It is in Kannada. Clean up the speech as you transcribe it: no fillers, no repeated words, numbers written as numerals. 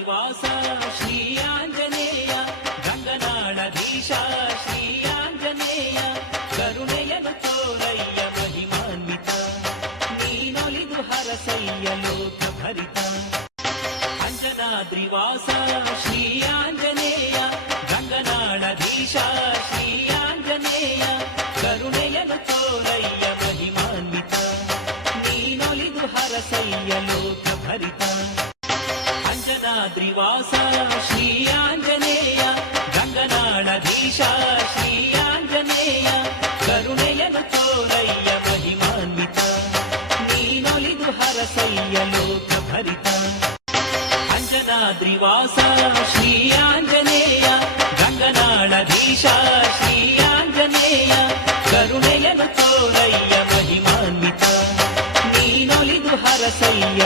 ಅಂಜನಾದ್ರಿವಾಸ ಶ್ರೀ ಆಂಜನೇಯ ಗಂಗನಾಡಧೀಶ ಶ್ರೀ ಆಂಜನೇಯ ಕರುಣೆಯನು ತೋರಯ್ಯ ಮಹಿಮಾನ್ವಿತ ನೀನೊಲಿದು ಹರಸಯ್ಯ ಲೋಕ ಭರಿತ ಅಂಜನಾದ್ರಿವಾಸ ಶ್ರೀ ಆಂಜನೇಯ ಗಂಗನಾಡಧೀಶ ಶ್ರೀ ಆಂಜನೇಯ ಕರುಣೆಯನು ತೋರಯ್ಯ ಮಹಿಮಾನ್ವಿತ ನೀನೊಲಿದು ಹರಸಯ್ಯ ಲೋಕ ಭರಿತ ಅಂಜನಾದ್ರಿವಾಸ ಶ್ರೀ ಆಂಜನೇಯ ಗಂಗನಾಡಧೀಶ ಶ್ರೀ ಆಂಜನೇಯ ಕರುಣೆಯನು ತೋರಯ್ಯ ಮಹಿಮಾನ್ವಿತ ನೀನೊಲಿದು ಹರಸಯ್ಯ ಲೋಕ ಭರಿತ ಅಂಜನಾದ್ರಿವಾಸ ಶ್ರೀ ಆಂಜನೇಯ ಗಂಗನಾಡಧೀಶ ಶ್ರೀ ಆಂಜನೇಯ ಕರುಣೆಯನು ತೋರಯ್ಯ ಮಹಿಮಾನ್ವಿತ ನೀನೊಲಿದು ಹರಸಯ್ಯ